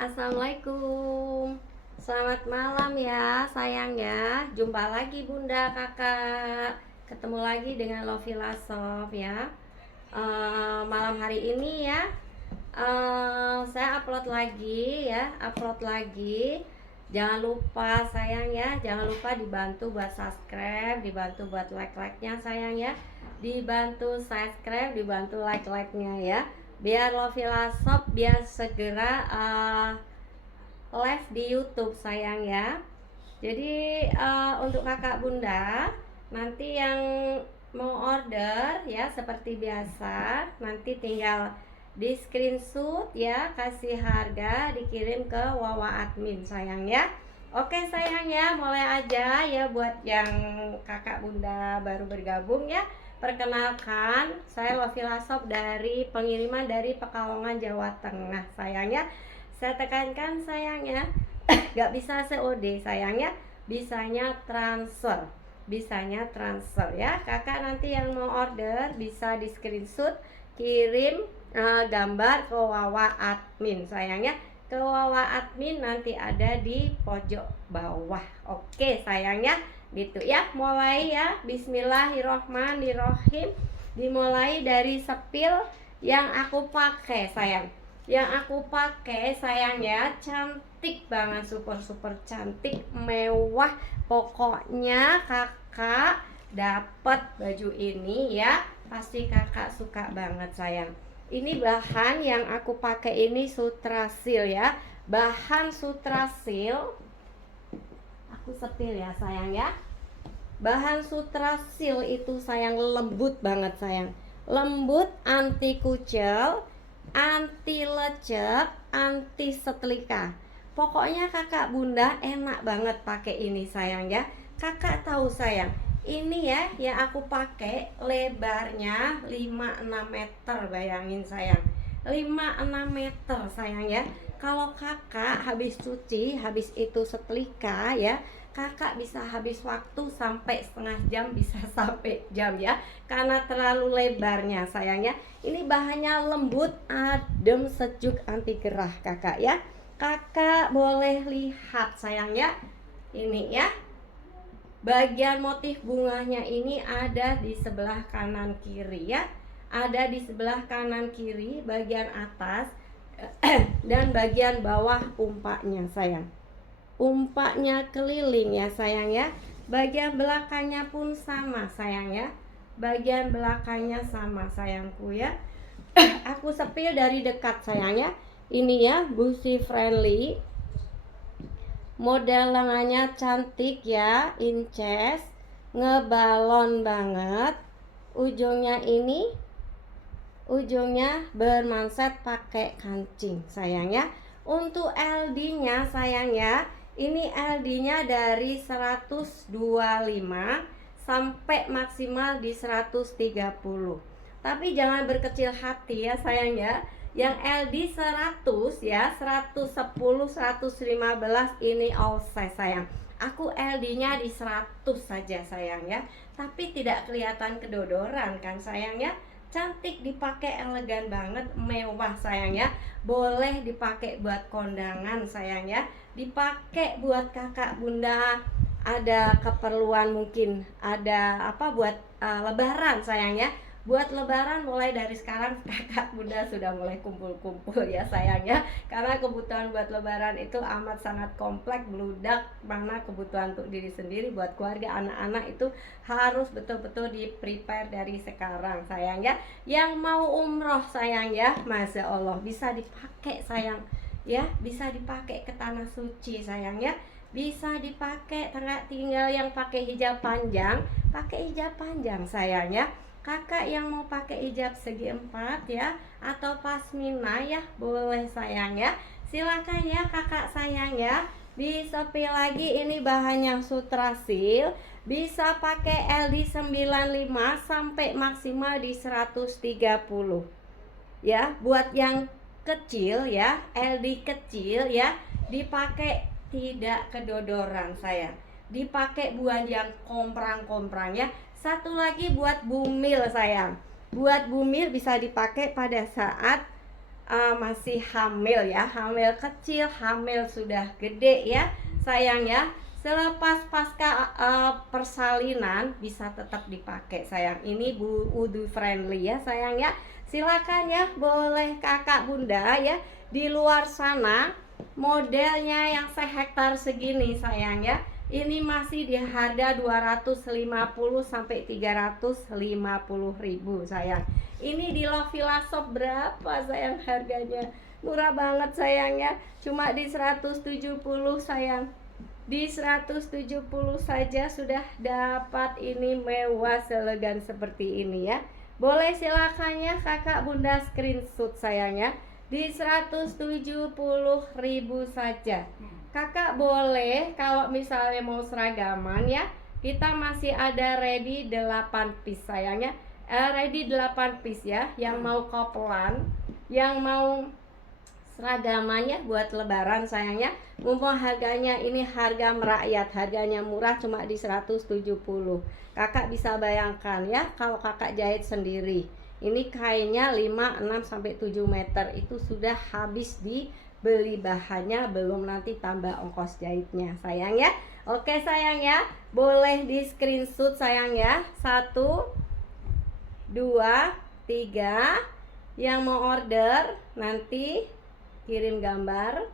Assalamualaikum. Selamat malam ya sayang ya. Jumpa lagi bunda kakak. Ketemu lagi dengan Lovila Shop ya. Malam hari ini ya, saya upload lagi ya. Jangan lupa sayang ya. Jangan lupa dibantu buat subscribe, dibantu buat like-like-nya sayang ya. Dibantu subscribe, dibantu like-like-nya ya, biar Lovila Shop biar segera live di YouTube sayang ya. Jadi untuk kakak bunda nanti yang mau order ya seperti biasa, nanti tinggal di screenshot ya, kasih harga, dikirim ke Wawa admin sayang ya. Oke sayang ya, mulai aja ya buat yang kakak bunda baru bergabung ya. Perkenalkan, saya Lovila Shop dari pengiriman dari Pekalongan, Jawa Tengah sayangnya. Saya tekankan sayangnya, gak bisa COD sayangnya, bisanya transfer ya. Kakak nanti yang mau order bisa di screenshot, kirim gambar ke Wawa admin sayangnya. Ke Wawa admin nanti ada di pojok bawah. Oke sayangnya, gitu ya. Mulai ya, bismillahirrohmanirrohim. Dimulai dari sepil yang aku pakai sayang. Yang aku pakai sayangnya cantik banget, super cantik, mewah. Pokoknya kakak dapat baju ini ya, pasti kakak suka banget sayang. Ini bahan yang aku pakai ini Sutrasil ya. Bahan Sutrasil, aku sepil ya sayang ya. Bahan Sutrasil itu sayang lembut banget sayang. Lembut, anti kucel, anti lecek, anti setrika. Pokoknya kakak bunda enak banget pakai ini sayang ya. Kakak tahu sayang, ini ya yang aku pakai lebarnya 5-6 meter, bayangin sayang. 5-6 meter sayang ya. Kalau kakak habis cuci, habis itu setrika ya, kakak bisa habis waktu sampai setengah jam, bisa sampai jam ya, karena terlalu lebarnya sayangnya. Ini bahannya lembut, adem, sejuk, anti gerah kakak ya. Kakak boleh lihat sayangnya, ini ya, bagian motif bunganya ini ada di sebelah kanan kiri ya, ada di sebelah kanan kiri bagian atas dan bagian bawah umpaknya sayang. Umpaknya keliling ya sayang ya. Bagian belakangnya pun sama sayang ya. Bagian belakangnya sama sayangku ya. Aku sepil dari dekat sayang ya. Ini ya, busi friendly. Model lengannya cantik ya, inces, ngebalon banget. Ujungnya ini, ujungnya bermanset pakai kancing sayang ya. Untuk LD-nya sayang ya, ini LD-nya dari 125 sampai maksimal di 130. Tapi jangan berkecil hati ya sayang ya. Yang LD 100 ya, 110, 115 ini all size sayang. Aku LD-nya di 100 saja sayang ya. Tapi tidak kelihatan kedodoran kan sayang ya. Cantik, dipakai elegan banget, mewah sayang ya. Boleh dipakai buat kondangan sayang ya. Dipakai buat kakak bunda ada keperluan, mungkin ada apa buat lebaran sayang ya. Buat lebaran mulai dari sekarang kakak bunda sudah mulai kumpul-kumpul ya sayang ya. Karena kebutuhan buat lebaran itu amat sangat kompleks, meludak, mana kebutuhan untuk diri sendiri, buat keluarga, anak-anak itu harus betul-betul di prepare dari sekarang sayang ya. Yang mau umroh sayang ya, Masya Allah, bisa dipakai sayang ya, bisa dipakai ke tanah suci sayang ya. Bisa dipakai, tinggal yang pakai hijab panjang, pakai hijab panjang sayang ya. Kakak yang mau pakai hijab segi 4 ya, atau pasmina ya, boleh sayang ya. Silakan ya kakak sayang ya. Bisa pilih lagi, ini bahannya Sutrasil. Bisa pakai LD 95 sampai maksimal di 130 ya. Buat yang kecil ya, LD kecil ya, dipakai tidak kedodoran sayang. Dipakai buat yang komprang-komprang ya. Satu lagi buat bumil sayang. Buat bumil bisa dipakai pada saat masih hamil ya, hamil kecil, hamil sudah gede ya sayang ya. Selepas pasca persalinan bisa tetap dipakai sayang. Ini wudu friendly ya sayang ya. Silakan ya, boleh kakak bunda ya. Di luar sana modelnya yang sehektar segini sayang ya, ini masih di harga 250 sampai 350 ribu sayang. Ini di Lovilla Shop berapa sayang harganya? Murah banget sayang ya, cuma di 170 sayang. Di 170 saja sudah dapat ini mewah elegan seperti ini ya. Boleh silakan ya kakak bunda screenshot sayangnya. Di 170 ribu saja. Kakak boleh kalau misalnya mau seragaman ya, kita masih ada ready 8 piece sayangnya. Ready 8 piece ya, yang mau kopelan, yang mau seragamannya buat lebaran sayangnya. Mumpung harganya ini harga merakyat, harganya murah cuma di 170. Kakak bisa bayangkan ya kalau kakak jahit sendiri. Ini kainnya 5, 6 sampai 7 meter itu sudah habis dibeli bahannya, belum nanti tambah ongkos jahitnya sayang ya. Oke sayang ya, boleh di screenshot sayang ya. 1 2 3 yang mau order nanti kirim gambar,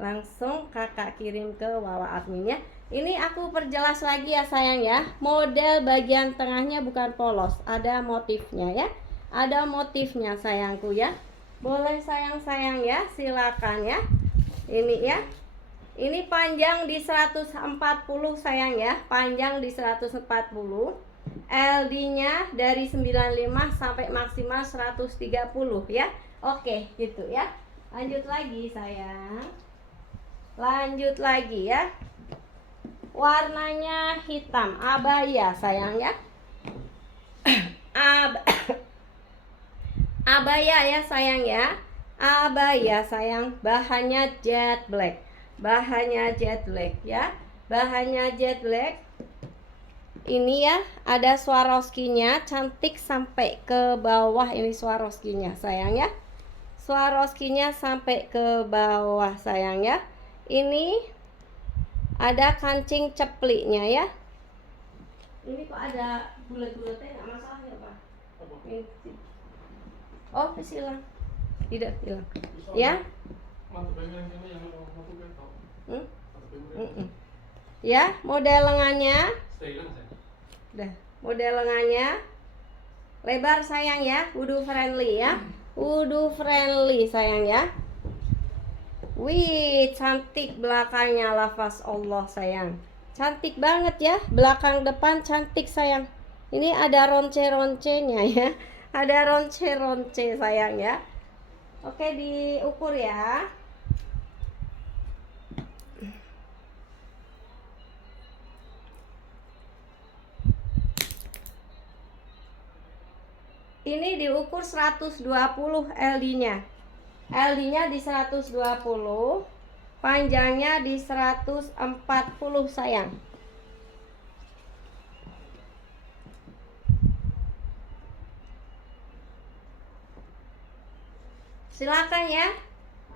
langsung kakak kirim ke Wawa adminnya. Ini aku perjelas lagi ya sayang ya, model bagian tengahnya bukan polos, ada motifnya ya, ada motifnya sayangku ya. Boleh sayang-sayang ya, silakan ya. Ini ya, ini panjang di 140 sayang ya, panjang di 140. LD nya dari 95 sampai maksimal 130 ya. Oke gitu ya. Lanjut lagi sayang, lanjut lagi ya. Warnanya hitam, abaya sayang ya. Abaya ya sayang ya, abaya sayang. Bahannya jet black, bahannya jet black ya, bahannya jet black. Ini ya, ada Swarovskinya, cantik sampai ke bawah. Ini Swarovskinya sayang ya, Swarovskinya sampai ke bawah sayang ya. Ini ada kancing cepliknya ya. Ini kok ada bulat-bulatnya, nggak masalah ya pak? Oh hilang, tidak hilang ya. Ya model lengannya udah, model lengannya lebar sayang ya, wudu friendly ya, wudu friendly sayang ya. Wih cantik belakangnya, lafaz Allah sayang, cantik banget ya, belakang depan cantik sayang. Ini ada ronce-roncenya ya, ada ronce-ronce sayang ya. Oke diukur ya. Ini diukur 120 LD-nya. LD-nya di 120, panjangnya di 140 sayang. Silakan ya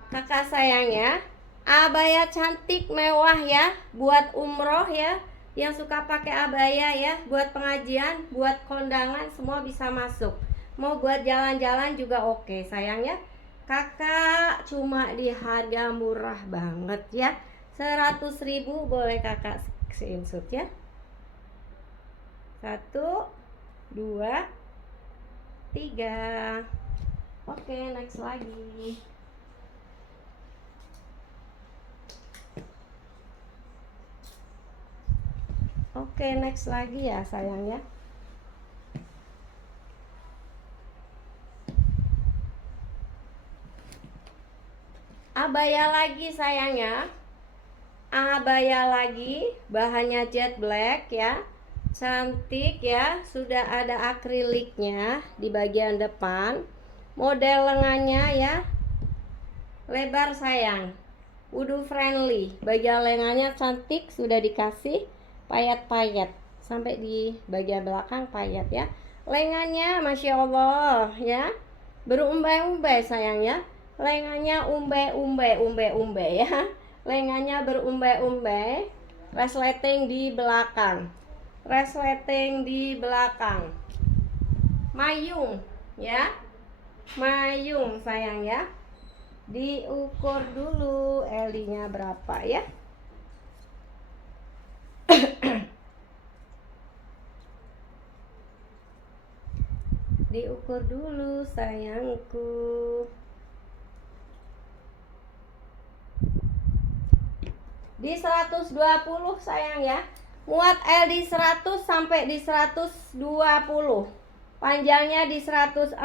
kakak sayang ya. Abaya cantik mewah ya, buat umroh ya, yang suka pakai abaya ya, buat pengajian, buat kondangan semua bisa masuk. Mau buat jalan-jalan juga oke sayang ya. Kakak cuma di harga murah banget ya, 100.000. Boleh kakak screenshot ya. 1 2 3. Oke next lagi. Oke next lagi ya sayang ya. Abaya lagi sayangnya, abaya lagi, bahannya jet black ya, cantik ya, sudah ada akriliknya di bagian depan. Model lengannya ya, lebar sayang, wudu friendly. Bagian lengannya cantik, sudah dikasih payet-payet sampai di bagian belakang payet ya. Lengannya masya Allah ya, berumbai-umbai sayang ya. lengannya umbe-umbe ya. Lengannya berumbe-umbe, resleting di belakang. Resleting di belakang. Mayung ya. Mayung sayang ya. Diukur dulu LD-nya berapa ya. Diukur dulu sayangku. Di 120 sayang ya. Muat LD 100 sampai di 120. Panjangnya di 140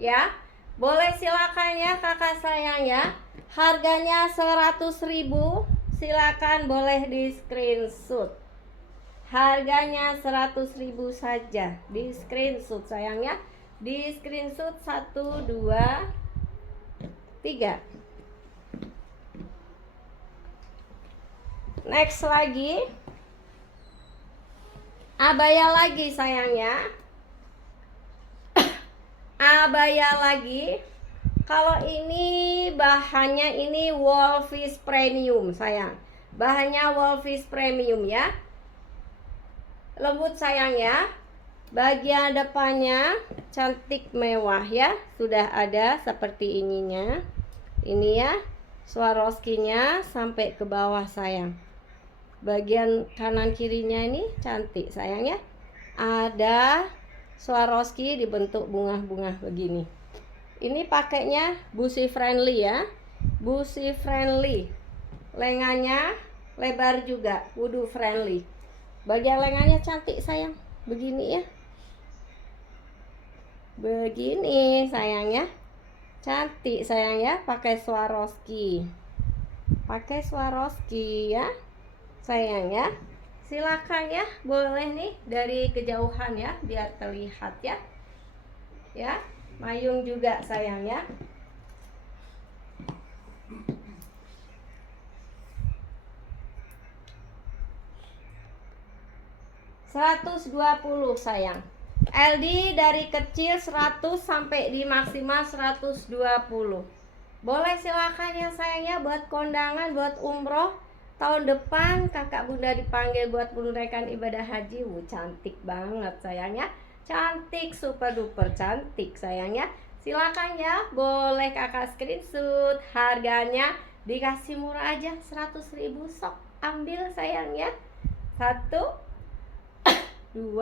ya. Boleh silakan ya kakak sayang ya. Harganya 100.000. Silakan boleh di screenshot. Harganya 100.000 saja. Di screenshot sayangnya. Di screenshot 1, 2, 3. Next lagi. Abaya lagi sayangnya. Abaya lagi. Kalau ini bahannya ini Wolfish Premium sayang. Bahannya Wolfish Premium ya. Lembut sayang ya. Bagian depannya cantik mewah ya. Sudah ada seperti ininya. Ini ya. Swarovskinya sampai ke bawah sayang. Bagian kanan kirinya ini cantik sayang ya. Ada Swarovski dibentuk bunga-bunga begini. Ini pakainya busi friendly ya. Busi friendly. Lengannya lebar juga, wudu friendly. Bagian lengannya cantik sayang. Begini ya. Begini sayang ya. Cantik sayang ya, pakai Swarovski. Pakai Swarovski ya. Sayang ya. Silakan ya, boleh nih dari kejauhan ya biar terlihat ya. Ya, mayung juga sayang ya. $120 sayang. LD dari kecil 100 sampai di maksimal 120. Boleh silakan ya sayangnya buat kondangan, buat umroh tahun depan kakak bunda dipanggil buat menunaikan ibadah haji. Cantik banget sayangnya. Cantik, super duper cantik sayangnya. Silakan ya, boleh kakak screenshot. Harganya dikasih murah aja 100.000. Sok ambil sayangnya. 1, 2,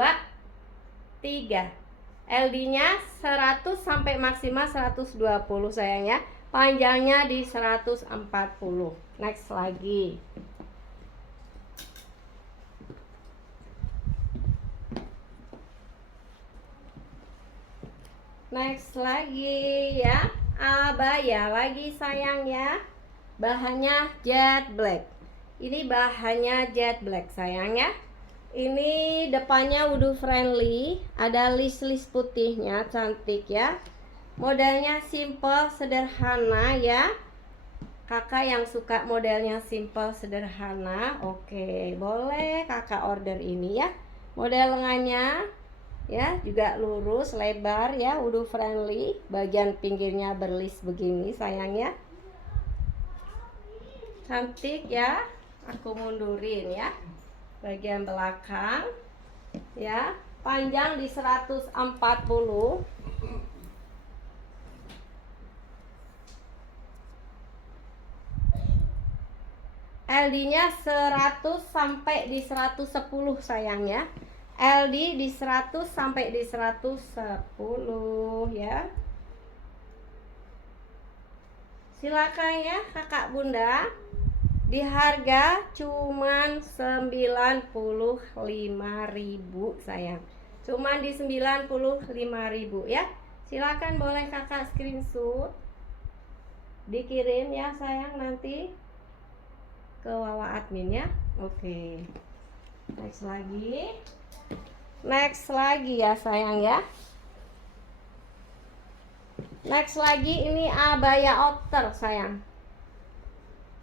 3. LD-nya 100 sampai maksimal 120 sayangnya. Panjangnya di 140. Next lagi. Next lagi ya. Abaya lagi sayang ya. Bahannya jet black. Ini bahannya jet black sayang ya. Ini depannya wudu friendly. Ada list-list putihnya, cantik ya. Modelnya simple, sederhana ya. Kakak yang suka modelnya simple, sederhana, oke, boleh kakak order ini ya. Model lengannya ya juga lurus, lebar ya, wudu friendly. Bagian pinggirnya berlis begini sayangnya. Cantik ya. Aku mundurin ya. Bagian belakang ya. Panjang di 140. LD-nya 100 sampai di 110 sayangnya. LD di 100 sampai di 110 ya. Silakan ya kakak bunda. Di harga cuman 95.000 sayang. Cuman di 95.000 ya. Silakan boleh kakak screenshot. Dikirim ya sayang nanti ke Wawa admin ya. Oke. Next lagi. Next lagi ya sayang ya. Next lagi ini abaya outer sayang.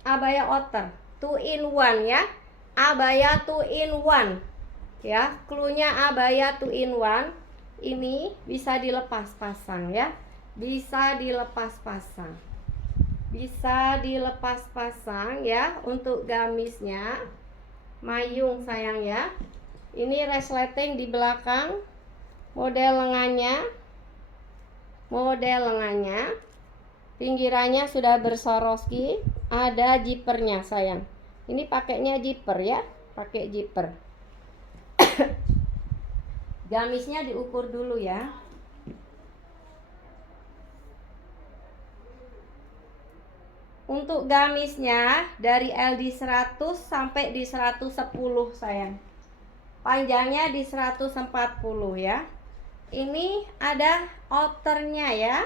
Abaya outer 2 in 1 ya. Abaya 2 in 1 ya. Cluenya abaya 2 in 1. Ini bisa dilepas pasang ya. bisa dilepas pasang. Bisa dilepas pasang ya. Untuk gamisnya mayung sayang ya. Ini resleting di belakang. Model lengannya pinggirannya sudah bersoroski, ada zippernya sayang. Ini pakainya zipper ya, pakai zipper. Gamisnya diukur dulu ya. Untuk gamisnya dari LD 100 sampai di 110 sayang. Panjangnya di 140 ya. Ini ada outernya ya.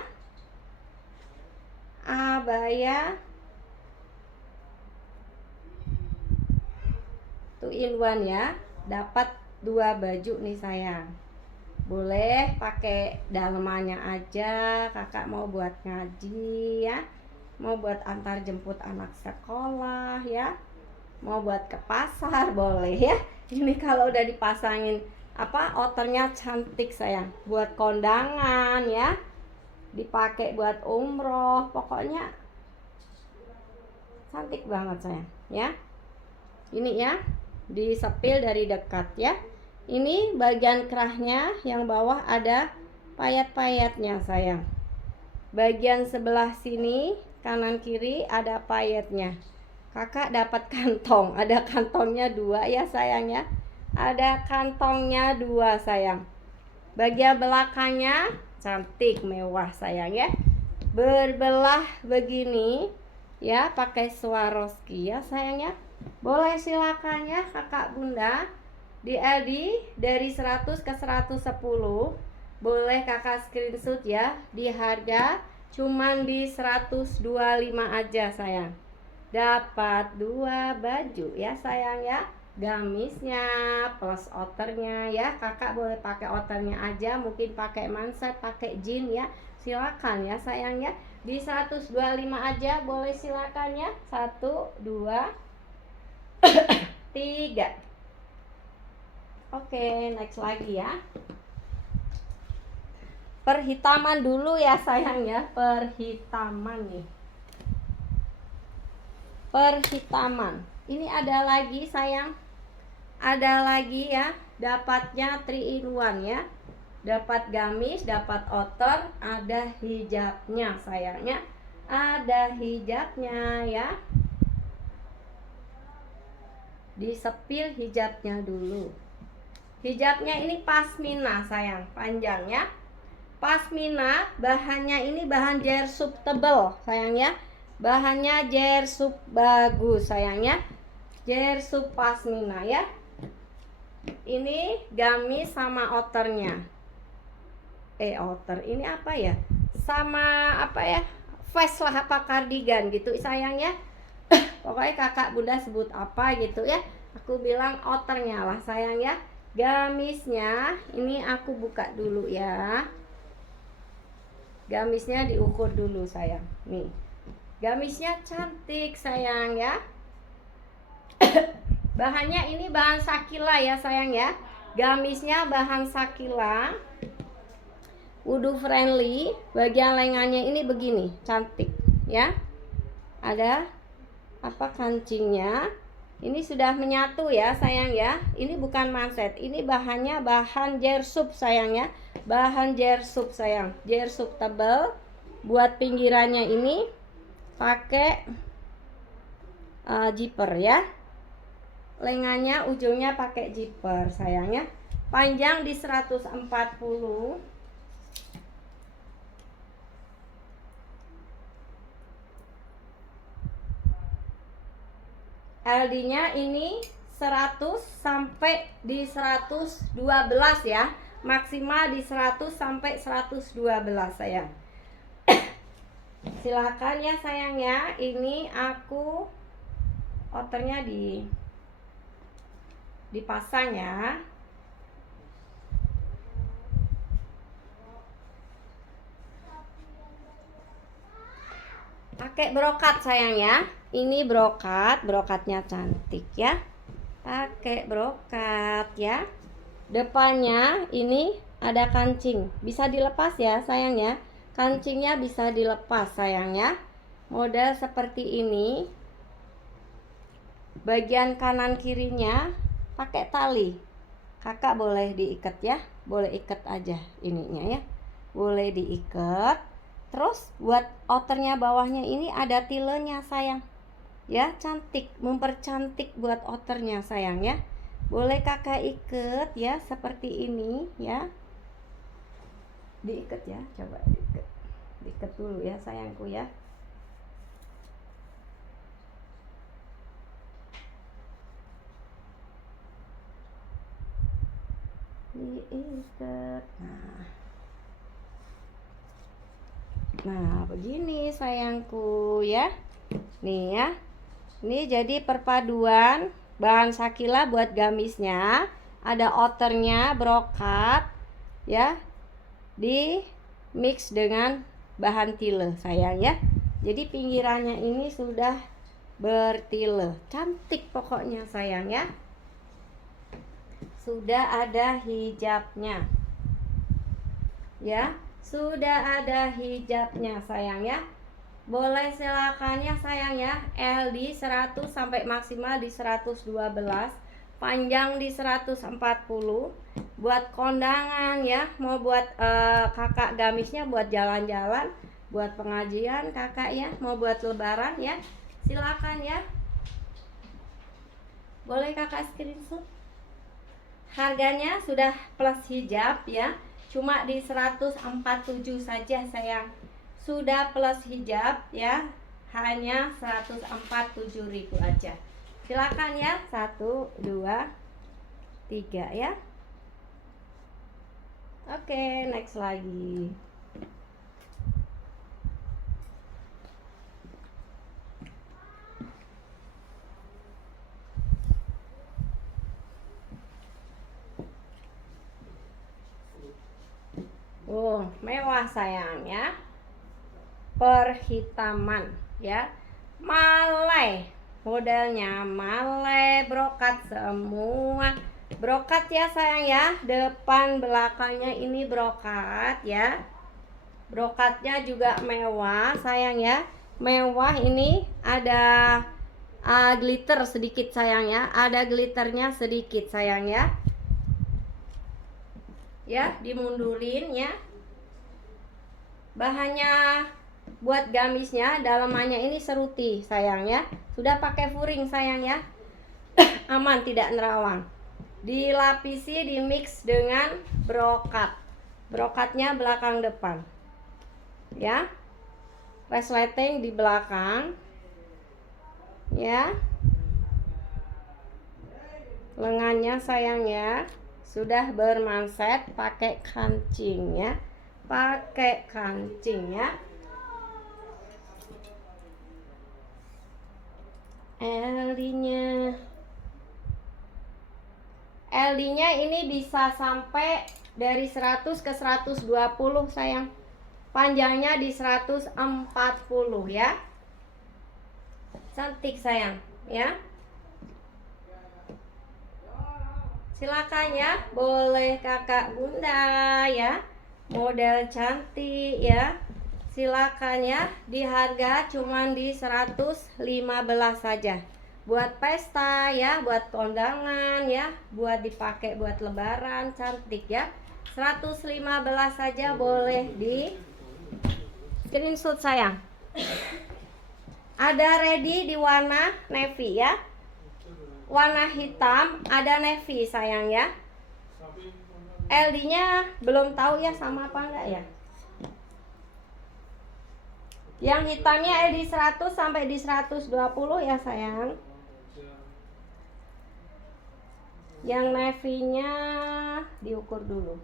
Abaya 2 in 1 ya. Dapat 2 baju nih sayang. Boleh pakai dalemannya aja, kakak mau buat ngaji ya. Mau buat antar jemput anak sekolah ya. Mau buat ke pasar boleh ya. Ini kalau udah dipasangin outernya cantik sayang. Buat kondangan ya. Dipakai buat umroh, pokoknya cantik banget sayang ya. Ini ya, disepil dari dekat ya. Ini bagian kerahnya, yang bawah ada payet-payetnya sayang. Bagian sebelah sini kanan kiri ada payetnya. Kakak dapat kantong, ada kantongnya 2 ya sayang ya. Ada kantongnya 2 sayang. Bagian belakangnya cantik mewah sayang ya. Berbelah begini ya, pakai Swarovski ya sayang ya. Boleh silakan ya kakak bunda. Di LD dari 100 ke 110. Boleh kakak screenshot ya. Di harga cuman di 125 aja sayang. Dapat 2 baju ya sayang ya. Gamisnya plus outernya ya. Kakak boleh pakai outernya aja, mungkin pakai manset, pakai jean ya. Silakan ya sayang ya. Di 125 aja boleh silakan ya. 1 2 3. Oke, next lagi ya. Perhitaman dulu ya sayang ya. Perhitaman nih. Perhitaman. Ini ada lagi sayang. Ada lagi ya. Dapatnya 3 in 1 ya. Dapat gamis, dapat outer, ada hijabnya sayangnya. Ada hijabnya ya. Disepil hijabnya dulu. Hijabnya ini pasmina sayang, panjangnya. Pasmina, bahannya ini bahan jersub tebel sayang ya. Bahannya jersub bagus sayangnya. Jersub pasmina ya. Ini gamis sama outernya. Outer ini apa ya? Sama apa ya? Vest lah, apa kardigan gitu sayang ya. Pokoknya kakak bunda sebut apa gitu ya. Aku bilang outernya lah sayang ya. Gamisnya ini aku buka dulu ya. Gamisnya diukur dulu sayang. Nih. Gamisnya cantik sayang ya. Bahannya ini bahan sakila ya sayang ya. Gamisnya bahan sakila. Wudu friendly. Bagian lengannya ini begini, cantik ya. Ada kancingnya. Ini sudah menyatu ya sayang ya. Ini bukan manset. Ini bahannya bahan jersub sayang ya. Bahan jersub sayang. Jersub tebal. Buat pinggirannya ini pakai zipper ya. Lengannya ujungnya pakai zipper sayangnya. Panjang di 140. LD-nya ini 100 sampai di 112 ya. Maksimal di 100 sampai 112 sayang. Silakan ya sayang ya. Ini aku outernya dipasang ya. Pakai brokat sayang ya. Ini brokatnya cantik ya. Pakai brokat ya. Depannya ini ada kancing. Bisa dilepas ya sayang ya. kancingnya bisa dilepas sayang ya. Model seperti ini. Bagian kanan kirinya pakai tali. Kakak boleh diikat ya, boleh ikat aja ininya ya, boleh diikat. Terus buat outernya bawahnya ini ada tilenya sayang ya, cantik, mempercantik buat outernya sayang ya. Boleh kakak ikat ya seperti ini ya, diikat ya, coba diikat dulu ya sayangku ya. Diikat. Nah begini sayangku ya, nih ya, ini jadi perpaduan bahan Shakila buat gamisnya. Ada outernya brokat ya, di mix dengan bahan tile sayang ya. Jadi pinggirannya ini sudah bertile, cantik pokoknya sayang ya. Sudah ada hijabnya ya, sudah ada hijabnya sayang ya. Boleh silakan ya sayang ya, L di 100 sampai maksimal di 112, panjang di 140. Buat kondangan ya, mau buat kakak gamisnya buat jalan-jalan, buat pengajian kakak ya, mau buat lebaran ya, silakan ya. Boleh kakak screenshot. Harganya sudah plus hijab ya, cuma di 147 saja sayang. Sudah plus hijab ya, hanya 147.000 aja. Silakan ya, 1 2 3 ya. Oke, next lagi. Mewah sayang ya, perhitaman ya, malai, modelnya malai, brokat semua, brokat ya sayang ya, depan belakangnya ini brokat ya. Brokatnya juga mewah sayang ya, mewah. Ini ada glitter sedikit sayang ya, ada glitternya sedikit sayang ya. Ya, dimundurin ya. Bahannya buat gamisnya, dalamannya ini seruti sayang ya. Sudah pakai furing sayang ya. Aman, tidak nerawang. Dilapisi, dimix dengan brokat. Brokatnya belakang depan. Ya. Resleting di belakang. Ya. Lengannya sayang ya, sudah bermanset pakai kancing ya, pakai kancing ya. LD-nya ini bisa sampai dari 100 ke 120 sayang. Panjangnya di 140 ya. Cantik sayang ya. Silakan ya, boleh kakak bunda ya, model cantik ya. Silakan ya, di harga cuman di 115 saja. Buat pesta ya, buat kondangan ya, buat dipakai buat lebaran, cantik ya. 115 saja, boleh di screenshot sayang. Ada ready di warna navy ya. Warna hitam, ada navy sayang ya. LD-nya belum tahu ya sama apa enggak ya. Yang hitamnya LD 100 sampai di 120 ya sayang. Yang navy-nya diukur dulu.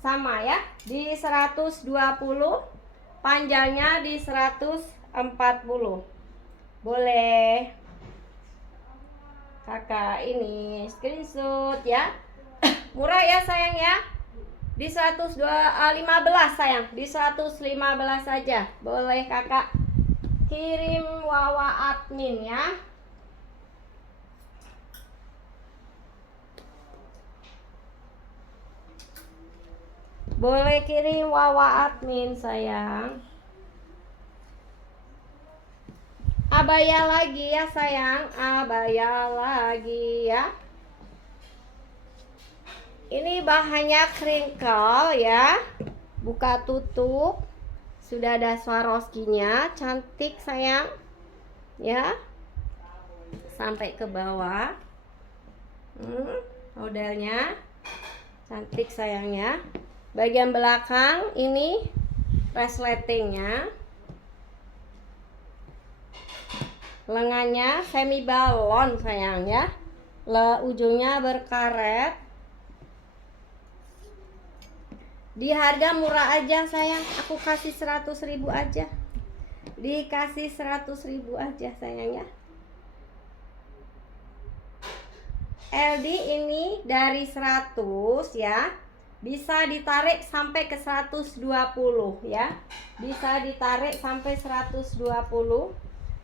Sama ya, di 120, panjangnya di 140. Boleh kakak ini screenshot ya. Murah ya sayang ya, di 115 sayang, di 115 saja. Boleh kakak kirim wawa admin ya. Boleh kirim Wawa admin sayang. Abaya lagi ya sayang, abaya lagi ya. Ini bahannya crinkle ya, buka tutup, sudah ada Swarovskinya, cantik sayang ya, sampai ke bawah. Modelnya cantik sayangnya. Bagian belakang ini resletingnya, lengannya semi balon sayang ya, ujungnya berkaret. Di harga murah aja sayang, aku kasih 100.000 aja, dikasih 100.000 aja sayang ya. LD ini dari 100 ya, bisa ditarik sampai ke 120 ya, bisa ditarik sampai 120,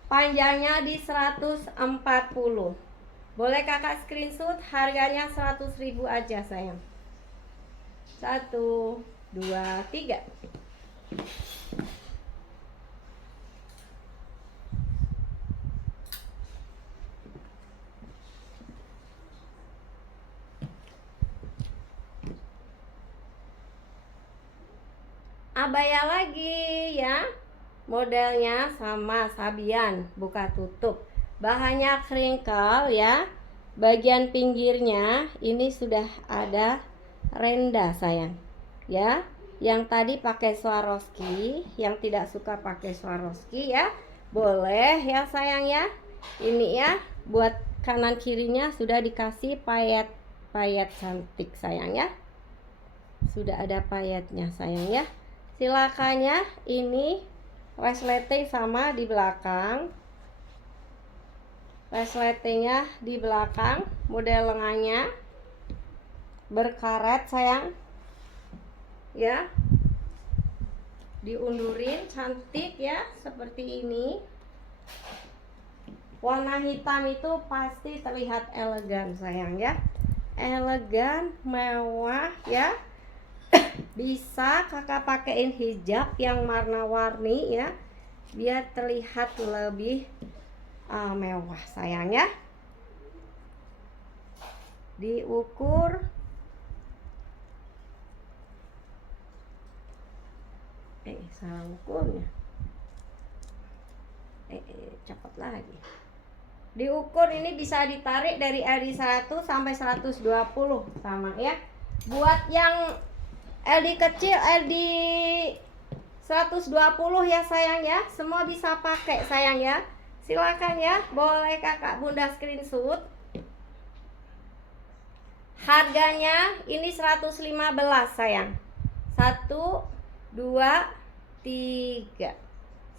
panjangnya di 140. Boleh kakak screenshot, harganya 100.000 aja sayang. 1, 2, 3. Abaya lagi ya, modelnya sama sabian, buka tutup, bahannya crinkle ya. Bagian pinggirnya ini sudah ada renda sayang ya. Yang tadi pakai Swarovski, yang tidak suka pakai Swarovski ya, boleh ya sayang ya. Ini ya, buat kanan kirinya sudah dikasih payet cantik sayang ya, sudah ada payetnya sayang ya. Silakan ya, ini resleting sama di belakang, resletingnya di belakang, model lengannya berkaret sayang ya, diundurin cantik ya, seperti ini. Warna hitam itu pasti terlihat elegan sayang ya, elegan, mewah ya. Bisa kakak pakein hijab yang warna-warni ya, biar terlihat lebih mewah sayang ya. Diukur salah ukurnya, cepat lagi. Diukur ini bisa ditarik dari LD 100 sampai 120 sama ya. Buat yang LD kecil, LD 120 ya sayang ya, semua bisa pakai sayang ya. Silakan ya, boleh kakak bunda screenshot. Harganya ini 115 sayang. 1, 2, 3,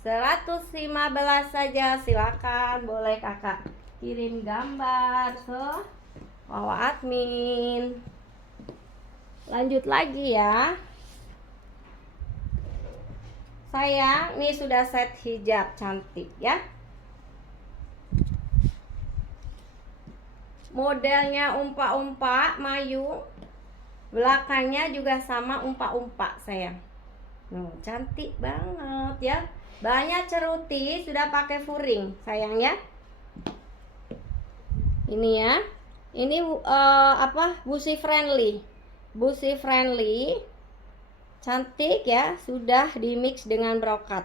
115 saja. Silakan, boleh kakak kirim gambar ke Wawa admin. Lanjut lagi ya sayang, ini sudah set hijab cantik ya, modelnya umpa-umpa mayung, belakangnya juga sama umpa-umpa sayang. Cantik banget ya, banyak ceruti, sudah pakai furing sayang ya. Ini ya, ini busi friendly, busi friendly cantik ya, sudah di mix dengan brokat,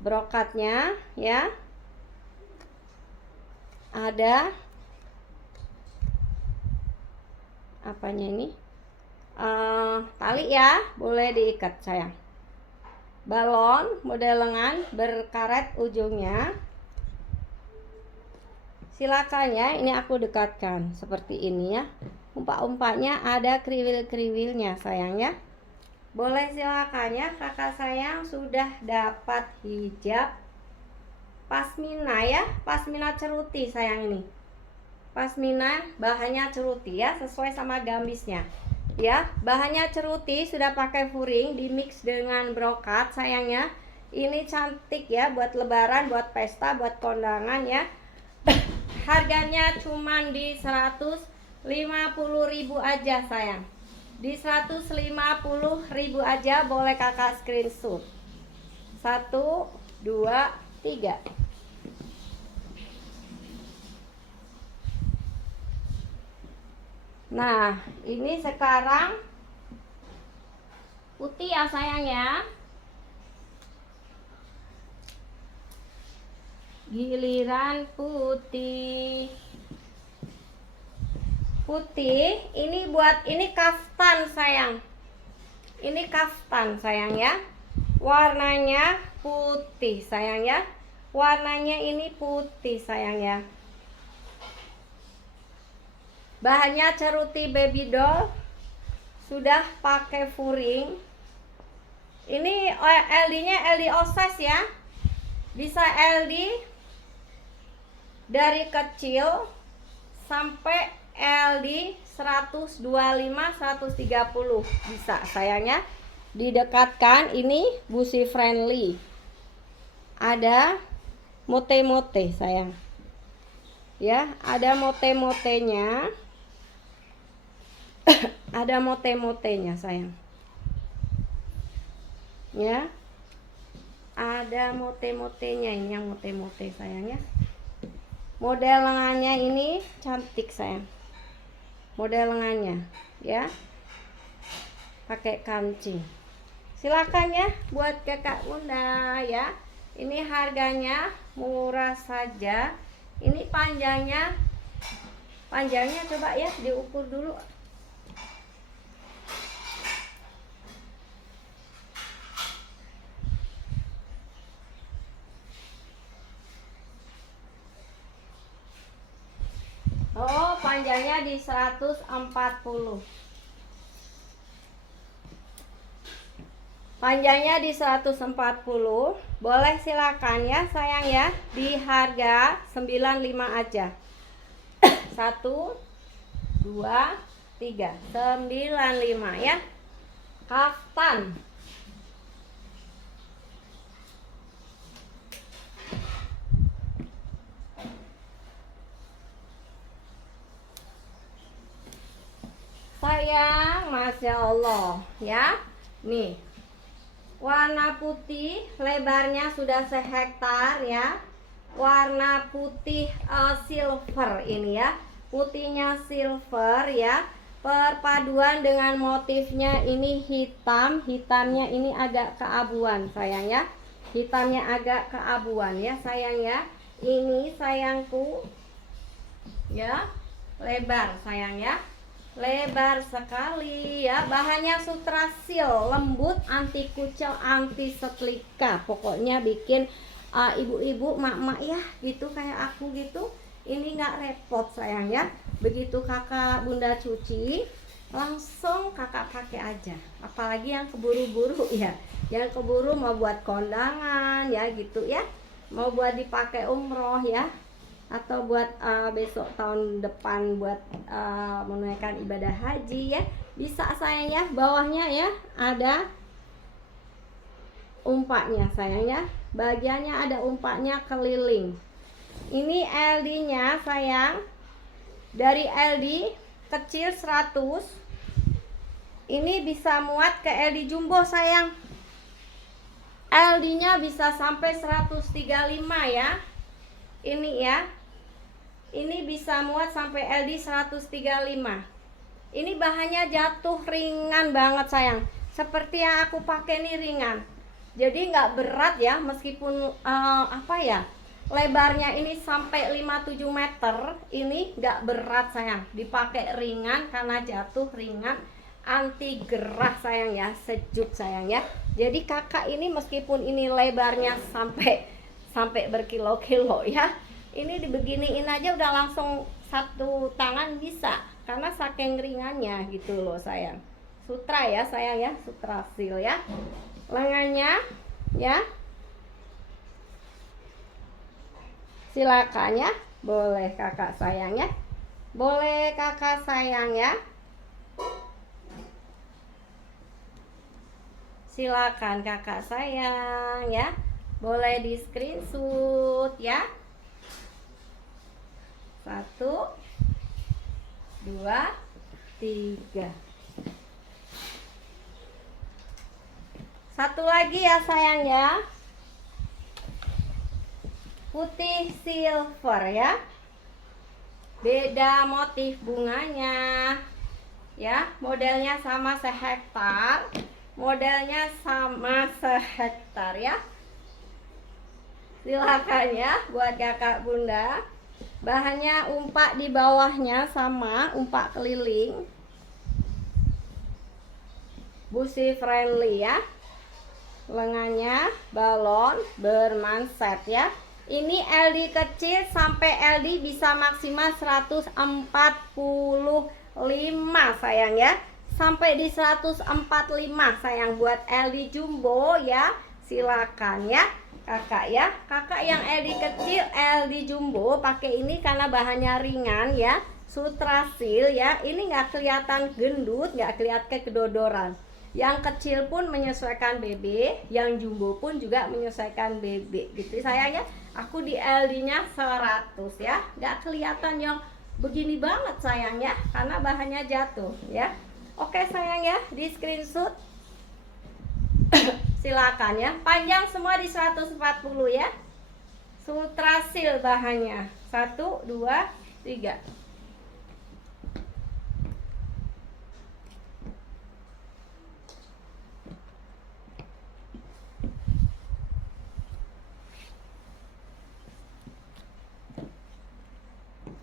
brokatnya ya, ada apanya ini, tali ya, boleh diikat sayang. Balon model lengan berkaret ujungnya. Silakan ya, ini aku dekatkan seperti ini ya. Umpak-umpaknya ada kriwil-kriwilnya sayang ya. Boleh silakan ya, kakak sayang sudah dapat hijab pasmina ya, pasmina ceruti sayang ini. Pasmina bahannya ceruti ya, sesuai sama gamisnya. Ya, bahannya ceruti, sudah pakai furing, di mix dengan brokat sayangnya. Ini cantik ya, buat lebaran, buat pesta, buat kondangan ya. Harganya cuman di 150.000 aja sayang. Di 150.000 aja boleh kakak screenshot. 1, 2, 3. Nah, ini sekarang putih ya sayang ya. Giliran putih. Putih, ini buat ini kaftan sayang. Ini kaftan sayang ya. Warnanya putih sayang ya. Warnanya ini putih sayang ya. Bahannya ceruti baby doll. Sudah pakai furing. Ini LD-nya LD oversize ya. Bisa LD dari kecil sampai LD 125 130 bisa sayangnya. Didekatkan, ini busi friendly. Ada mote-mote sayang. Ya, ada mote-motenya. Ada mote-motenya sayang. Ya. Ada mote-motenya, ini yang mote-mote sayang ya. Model lengannya ini cantik sayang. Model lengannya ya. Pakai kancing. Silakan ya buat kakak bunda ya. Ini harganya murah saja. Ini panjangnya coba ya diukur dulu. Oh, panjangnya di 140. Panjangnya di 140. Boleh silakan ya sayang ya. Di harga 95 aja. 1, 2, 3. 95 ya. Kaftan. Sayang, Masya Allah ya. Nih, warna putih, lebarnya sudah sehektar ya. Warna putih silver ini ya. Putihnya silver ya. Perpaduan dengan motifnya ini hitam. Hitamnya ini agak keabuan sayang ya. Hitamnya agak keabuan ya sayang ya. Ini sayangku ya. Lebar sayang ya. Lebar sekali ya. Bahannya sutrasil, lembut, anti kucel, anti setrika. Pokoknya bikin ibu-ibu, mak-mak ya gitu kayak aku gitu. Ini nggak repot sayang ya. Begitu kakak bunda cuci, langsung kakak pakai aja. Apalagi yang keburu-buru ya. Yang keburu mau buat kondangan ya gitu ya. Mau buat dipakai umroh ya. Atau buat besok tahun depan buat menunaikan ibadah haji ya, bisa sayang ya. Bawahnya ya ada umpaknya sayang ya. Bagiannya ada umpaknya keliling. Ini LD nya sayang. Dari LD kecil 100, ini bisa muat ke LD jumbo sayang. LD nya bisa sampai 135 ya. Ini ya. Ini bisa muat sampai LD 135. Ini bahannya jatuh ringan banget sayang. Seperti yang aku pakai ini ringan. Jadi nggak berat ya, meskipun lebarnya ini sampai 57 meter. Ini nggak berat sayang. Dipakai ringan karena jatuh ringan, anti gerah sayang ya, sejuk sayang ya. Jadi kakak ini meskipun ini lebarnya sampai berkilo-kilo ya. Ini dibeginiin aja udah langsung satu tangan bisa, karena saking ringannya gitu loh sayang. Sutra ya sayang ya, sutrasil ya. Lengannya ya. Silakan ya, boleh kakak sayang ya. Boleh kakak sayang ya. Silakan kakak sayang ya. Boleh di screenshot ya. 1, 2, 3. Satu lagi ya sayang ya, putih silver ya, beda motif bunganya ya, modelnya sama sehektar, modelnya sama sehektar ya. Silakan ya buat kakak bunda. Bahannya umpak di bawahnya sama, umpak keliling, busi friendly ya. Lengannya balon bermanset ya. Ini LD kecil sampai LD bisa maksimal 145 sayang ya. Sampai di 145 sayang. Buat LD jumbo ya, silakan ya kakak ya. Kakak yang LD kecil, LD jumbo pakai ini karena bahannya ringan ya, Sutrasil ya. Ini nggak kelihatan gendut, nggak kelihatan kedodoran. Yang kecil pun menyesuaikan BB, yang jumbo pun juga menyesuaikan BB gitu sayang ya. Aku di LD nya 100 ya, nggak kelihatan yang begini banget sayang ya, karena bahannya jatuh ya. Oke sayang ya, di screenshot silakan ya. Panjang semua di 140 ya. Sutrasil bahannya 1, 2, 3.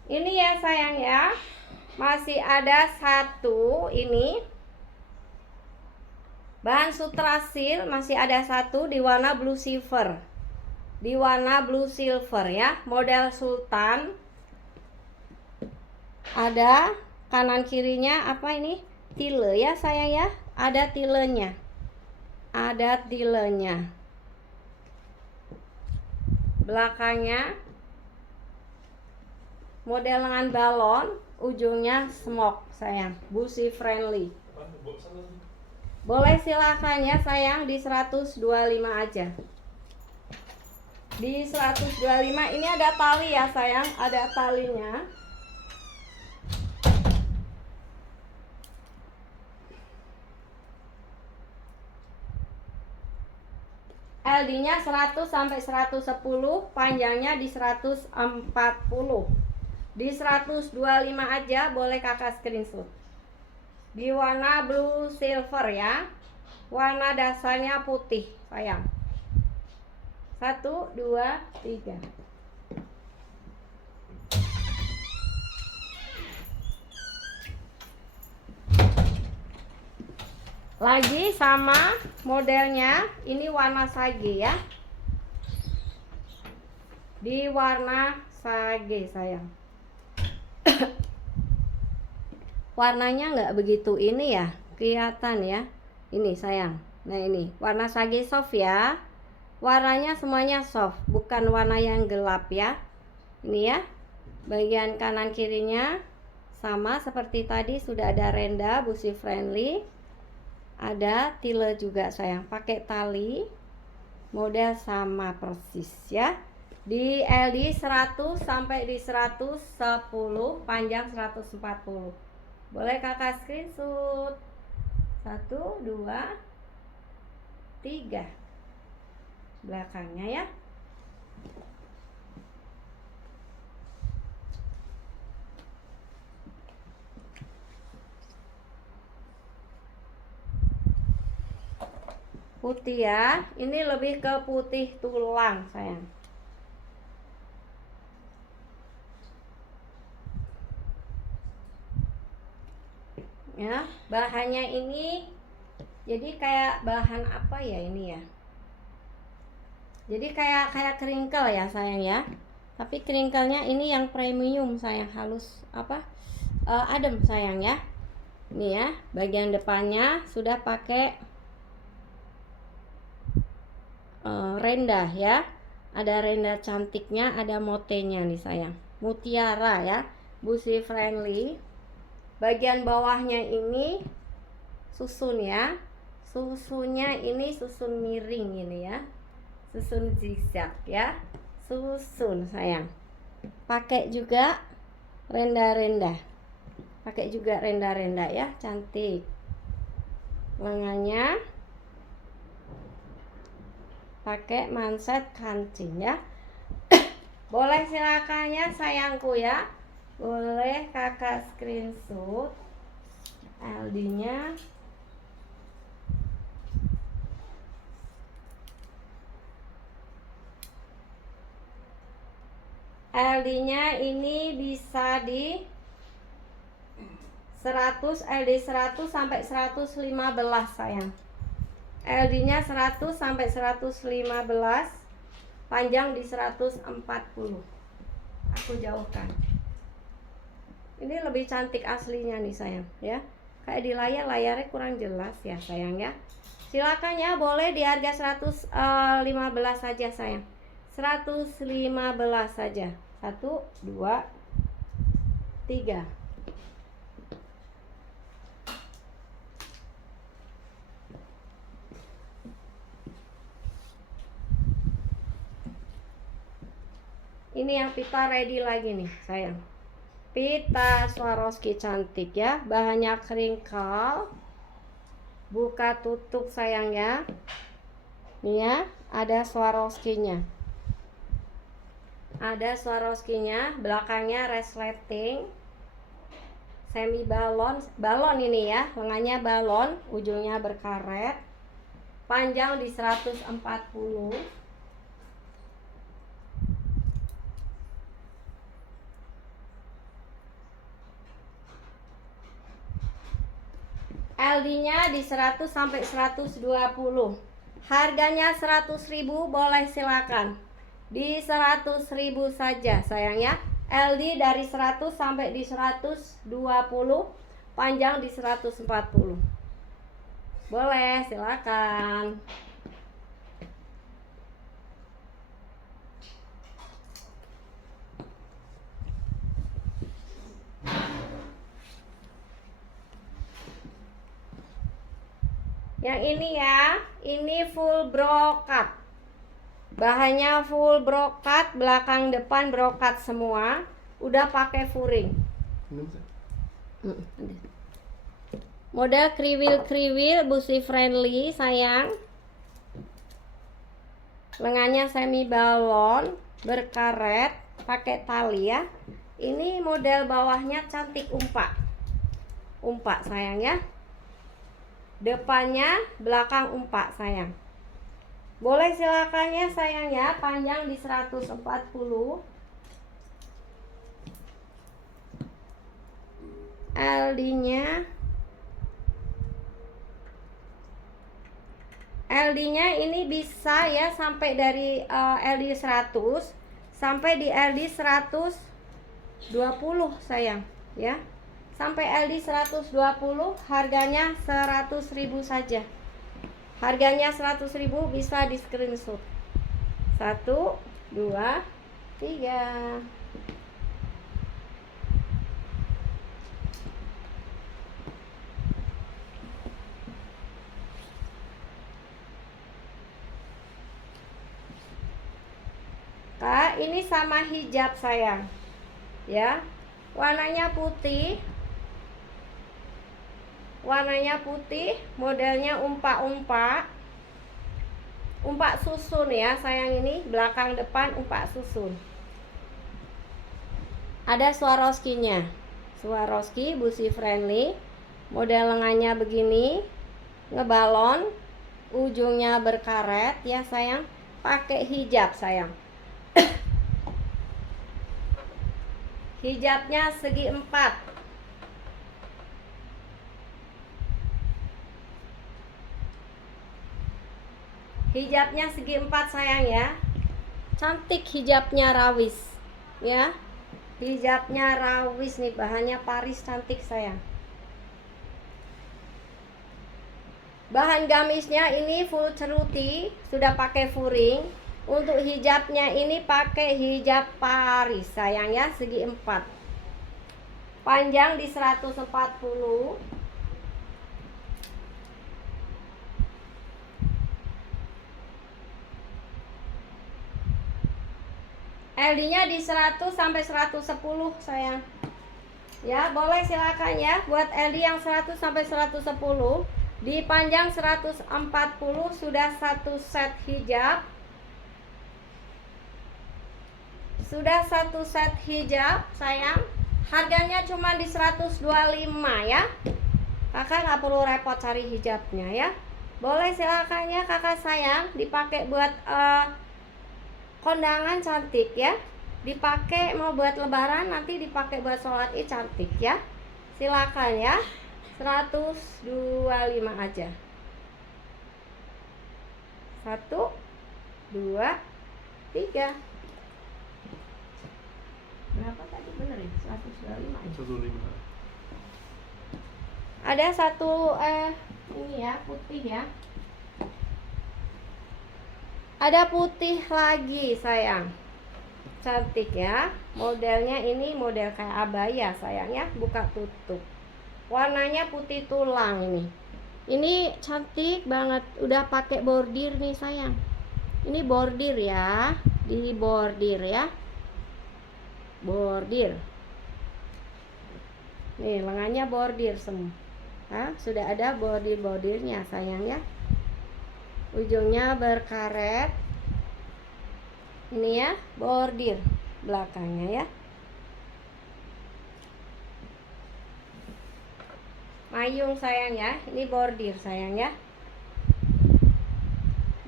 Ini ya sayang ya, masih ada satu ini bahan Sutrasil, masih ada satu di warna blue silver, di warna blue silver ya, model Sultan. Ada kanan kirinya apa ini, tile ya sayang ya, ada tilenya, ada tilenya. Belakangnya model lengan balon, ujungnya smoke sayang, busi friendly. Boleh silakan ya sayang, di 125 aja. Di 125 ini ada tali ya sayang, ada talinya. LD-nya 100 sampai 110, panjangnya di 140. Di 125 aja boleh kakak screenshot. Di warna blue silver ya. Warna dasarnya putih sayang. 1, 2, 3. Lagi sama modelnya, ini warna sage ya. Di warna sage sayang. Warnanya nggak begitu ini ya, kelihatan ya. Ini sayang. Nah ini warna sage soft ya. Warnanya semuanya soft, bukan warna yang gelap ya. Ini ya. Bagian kanan kirinya sama seperti tadi, sudah ada renda busi friendly. Ada tile juga sayang, pakai tali. Model sama persis ya. Di LD 100 sampai di 110, panjang 140. Boleh kakak screenshot. 1, 2, 3. Belakangnya ya. Putih ya. Ini lebih ke putih tulang sayang. Ya, bahannya ini jadi kayak bahan apa ya ini ya, jadi kayak kringkel ya sayang ya, tapi kringkelnya ini yang premium sayang, halus apa, adem sayang ya. Ini ya, bagian depannya sudah pakai renda ya, ada renda cantiknya, ada motenya nih sayang, mutiara ya, busi friendly. Bagian bawahnya ini susun ya, susunnya ini susun miring ini ya, susun zigzag ya, susun sayang. Pakai juga renda-renda, pakai juga renda-renda ya, cantik. Lengannya pakai manset kancing ya. Boleh silakan ya sayangku ya. Boleh kakak screenshot LD-nya. LD-nya ini bisa di 100, LD 100 sampai 115 sayang. LD-nya 100 sampai 115, panjang di 140. Aku jauhkan. Ini lebih cantik aslinya nih sayang ya. Kayak di layarnya kurang jelas ya sayang ya. Silakan ya, boleh di harga 115 saja sayang. 115 saja. 1, 2, 3. Ini yang pita ready lagi nih sayang. Pita Swarovski cantik ya. Bahannya crinkle. Buka tutup sayang ya. Nih ya, ada Swarovski-nya. Ada Swarovski-nya, belakangnya resleting. Semi balon, balon ini ya, lengannya balon, ujungnya berkaret. Panjang di 140. LD-nya di 100 sampai 120. Harganya 100.000, boleh silakan. Di 100.000 saja sayang ya. LD dari 100 sampai di 120, panjang di 140. Boleh silakan. Yang ini ya, ini full brokat. Bahannya full brokat, belakang depan brokat semua. Udah pakai furing. Model kriwil-kriwil, busi friendly sayang. Lengannya semi balon, berkaret, pakai tali ya. Ini model bawahnya cantik umpak. Umpak sayang ya. Depannya belakang umpak sayang. Boleh silakan ya sayang ya, panjang di 140. LD-nya ini bisa ya sampai dari LD 100 sampai di LD 120 sayang ya. Sampai LD 120, harganya 100.000 saja. Harganya 100.000, bisa di screenshot. 1, 2, 3. Kak, ini sama hijab sayang. Ya. Warnanya putih. Warnanya putih, modelnya umpak-umpak. Umpak susun ya sayang, ini belakang depan umpak susun. Ada Swarovski-nya. Swarovski busi friendly. Model lengannya begini, ngebalon, ujungnya berkaret ya sayang. Pakai hijab sayang. Hijabnya segi 4. Hijabnya segi 4 sayang ya. Cantik hijabnya rawis ya. Hijabnya rawis nih, bahannya Paris, cantik sayang. Bahan gamisnya ini full ceruti, sudah pakai furing. Untuk hijabnya ini pakai hijab Paris sayang ya, segi 4. Panjang di 140. LD-nya di 100 sampai 110 sayang. Ya, boleh silakan ya buat LD yang 100 sampai 110. Di panjang 140 sudah satu set hijab. sudah satu set hijab sayang, harganya cuma di 125 ya. Kakak nggak perlu repot cari hijabnya ya. Boleh silakan ya kakak sayang, dipakai buat kondangan cantik ya. Dipakai mau buat lebaran, nanti dipakai buat sholat id cantik ya. Silakan ya. 125 aja. 1 2 3. Berapa tadi bener ya? 125 ya? 105. Ada satu ini ya, putih ya. Ada putih lagi sayang. Cantik ya. Modelnya ini model kayak abaya sayang ya, buka tutup. Warnanya putih tulang ini. Ini cantik banget, udah pakai bordir nih sayang. Ini bordir ya, di bordir ya. Bordir. Nih, lengannya bordir semua. Nah, sudah ada bordir-bordirnya sayang ya. Ujungnya berkaret. Ini ya, bordir belakangnya ya. Mayung sayang ya, ini bordir sayang ya.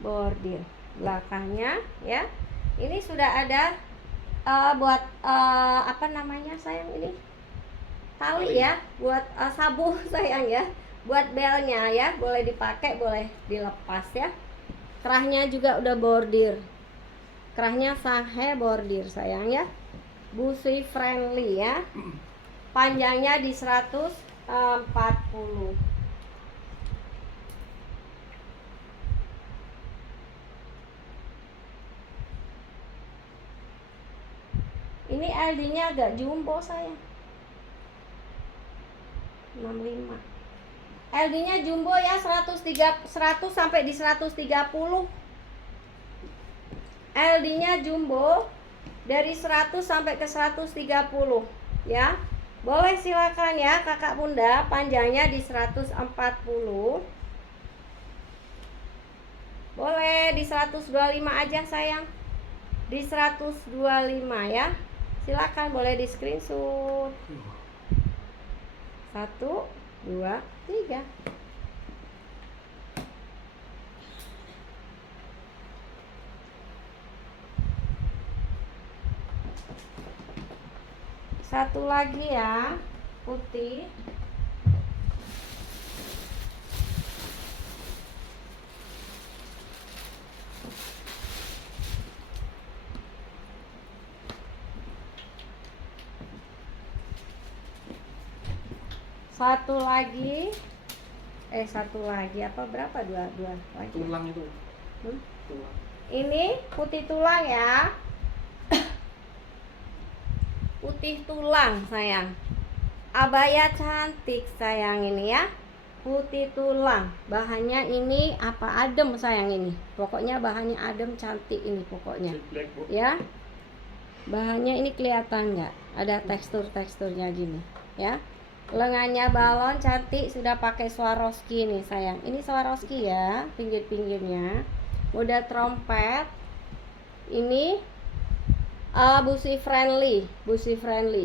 Bordir belakangnya ya. Ini sudah ada buat apa namanya sayang ini? Tali ya, buat sabuk sayang ya. Buat belnya ya, boleh dipakai, boleh dilepas ya. Kerahnya juga udah bordir. Kerahnya sahe bordir sayang ya. Busi friendly ya. Panjangnya di 140. Ini LD-nya agak jumbo sayang. 65. LD-nya jumbo ya, 100 sampai di 130. LD-nya jumbo dari 100 sampai ke 130 ya. Boleh silakan ya kakak bunda, panjangnya di 140. Boleh di 125 aja sayang. Di 125 ya. Silakan boleh di screenshot. 1 2 3. Satu lagi ya, putih. Satu lagi. Satu lagi apa berapa? Dua lagi. Tulang itu. Tulang. Ini putih tulang ya. Putih tulang sayang. Abaya cantik sayang ini ya. Putih tulang. Bahannya ini apa, adem sayang ini. Pokoknya bahannya adem, cantik ini pokoknya. Ya. Bahannya ini kelihatan nggak? Ada teksturnya gini ya. Lengannya balon cantik, sudah pakai Swarovski nih sayang. Ini Swarovski ya, pinggir-pinggirnya. Model trompet. Ini busi friendly.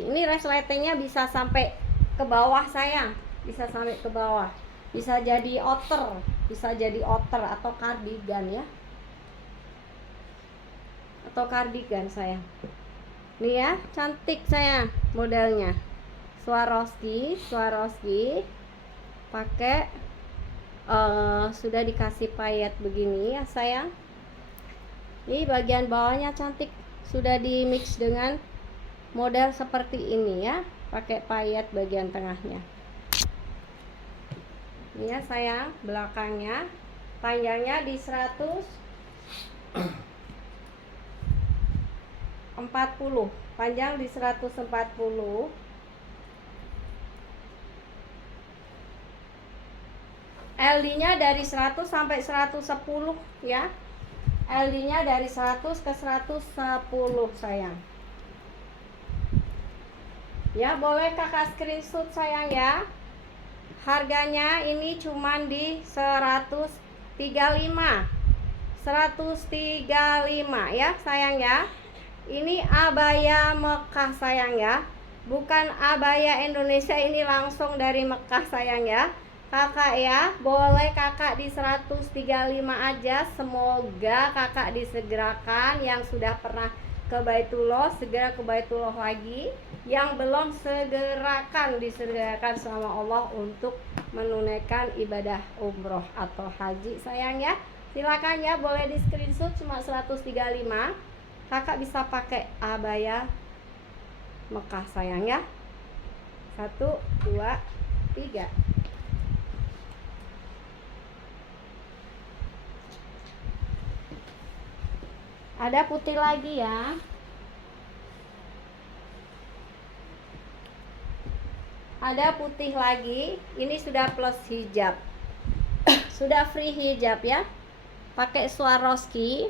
Ini resletingnya bisa sampai ke bawah sayang. Bisa sampai ke bawah. Bisa jadi outer, atau kardigan ya. Atau kardigan sayang. Nih ya, cantik sayang modelnya. Swarovski pakai sudah dikasih payet begini ya sayang. Ini bagian bawahnya cantik, sudah di mix dengan model seperti ini ya, pakai payet bagian tengahnya. Ini ya sayang, belakangnya panjangnya di 140, panjang di 140. LD-nya dari 100 sampai 110 ya. LD-nya dari 100 ke 110 sayang. Ya, boleh kakak screenshot sayang ya. Harganya ini cuman di 135 ya sayang ya. Ini abaya Mekah sayang ya, bukan abaya Indonesia, ini langsung dari Mekah sayang ya. Kakak ya, boleh kakak di 135 aja. Semoga kakak disegerakan. Yang sudah pernah ke Baitullah, segera ke Baitullah lagi. Yang belum, disegerakan sama Allah untuk menunaikan ibadah umroh atau haji sayang ya. Silakan ya, boleh di screenshot, cuma 135. Kakak bisa pakai abaya Mekah sayang ya. 1, 2, 3. Ada putih lagi ya. Ada putih lagi. Ini sudah plus hijab. Sudah free hijab ya. Pakai Swarovski.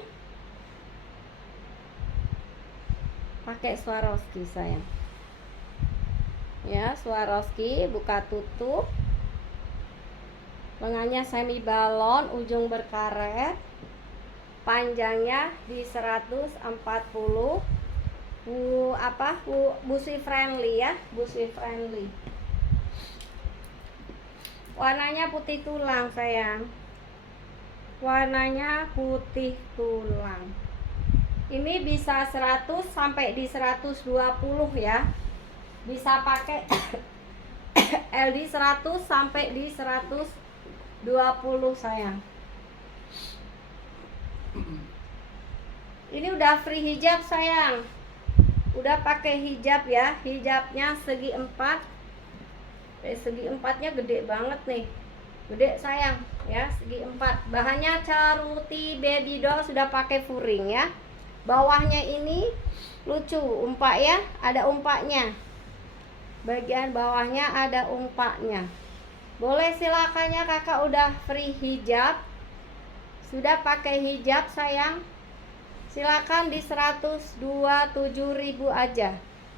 Pakai Swarovski sayang. Ya, Swarovski, buka tutup. Lengannya semi balon, ujung berkaret. Panjangnya di 140. Busui friendly ya, busui friendly. Warnanya putih tulang sayang. Warnanya putih tulang. Ini bisa 100 sampai di 120 ya. Bisa pakai LD 100 sampai di 120 sayang. Ini udah free hijab sayang. Udah pakai hijab ya. Hijabnya segi 4. Segi 4-nya gede banget nih. Gede sayang ya, segi 4. Bahannya Caruti Baby Doll, sudah pakai furing ya. Bawahnya ini lucu, umpak ya, ada umpaknya. Bagian bawahnya ada umpaknya. Boleh silakan ya, kakak udah free hijab. Sudah pakai hijab sayang. Silakan di 127.000 aja.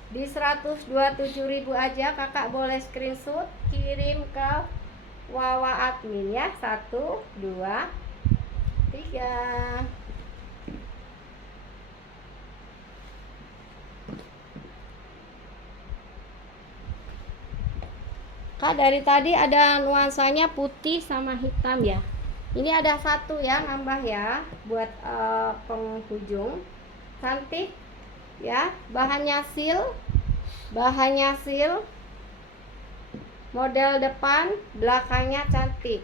Di 127.000 aja kakak boleh screenshot, kirim ke Wawa admin ya. 1, 2, 3. Kak, dari tadi ada nuansanya putih sama hitam ya. Ini ada satu ya, nambah ya, buat penghujung. Cantik ya, bahannya seal. Model depan, belakangnya cantik.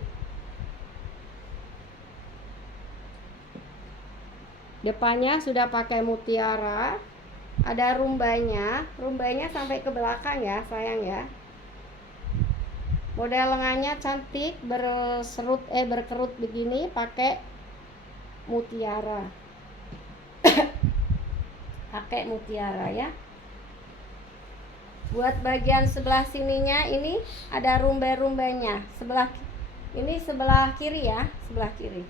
Depannya sudah pakai mutiara. Ada rumbanya sampai ke belakang ya sayang ya. Model lengannya cantik, berkerut begini, pakai mutiara. Pakai mutiara ya. Buat bagian sebelah sininya ini ada rumbai-rumbainya. Sebelah kiri ya, sebelah kiri.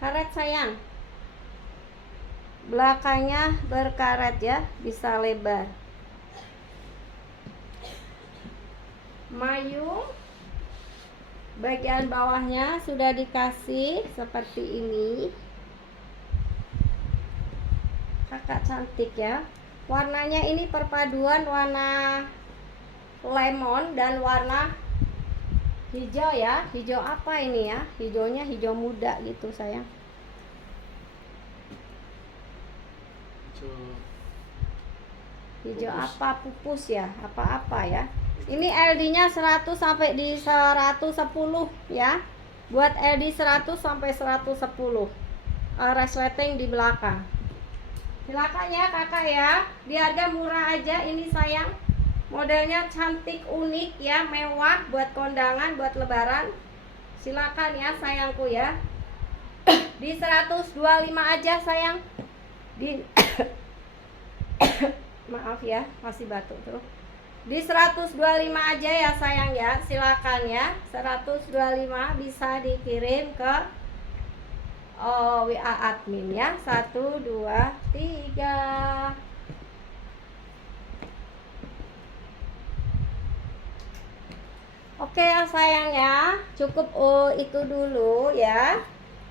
Karet sayang. Belakangnya berkaret ya, bisa lebar. Mayung bagian bawahnya sudah dikasih seperti ini. Kakak cantik ya. Warnanya ini perpaduan warna lemon dan warna hijau ya. Hijau apa ini ya? Hijaunya hijau muda gitu sayang. Hijau apa, pupus ya, apa-apa ya. Ini LD-nya 100 sampai di 110 ya. Buat LD 100 sampai 110. Resleting di belakang. Silakan ya kakak ya. Di harga murah aja ini sayang. Modelnya cantik, unik ya, mewah buat kondangan, buat lebaran. Silakan ya sayangku ya. Di 125 aja sayang. Di maaf ya, masih batuk tuh. Di 125 aja ya sayang ya. Silakan ya. 125 bisa dikirim ke WA admin ya. 1, 2, 3. Oke ya sayang ya. Cukup itu dulu ya.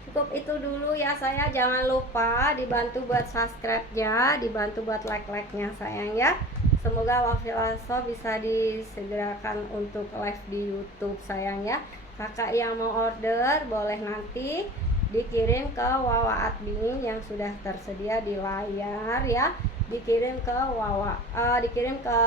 Cukup itu dulu ya saya. Jangan lupa dibantu buat subscribe-nya, dibantu buat like-like-nya sayang ya. Semoga Wafilaso bisa disegerakan untuk live di YouTube sayang ya. Kakak yang mau order boleh nanti dikirim ke Wawa admin yang sudah tersedia di layar ya. Dikirim ke dikirim ke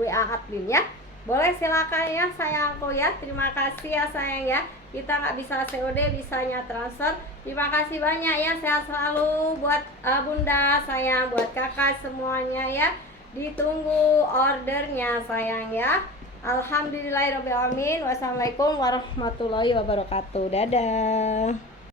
WA admin ya. Boleh silakan ya sayangku ya. Terima kasih ya sayang ya. Kita nggak bisa COD, bisanya transfer. Terima kasih banyak ya. Sehat selalu buat bunda sayang, buat kakak semuanya ya. Ditunggu ordernya sayang ya. Alhamdulillahirobbilalamin. Wassalamualaikum warahmatullahi wabarakatuh. Dadah.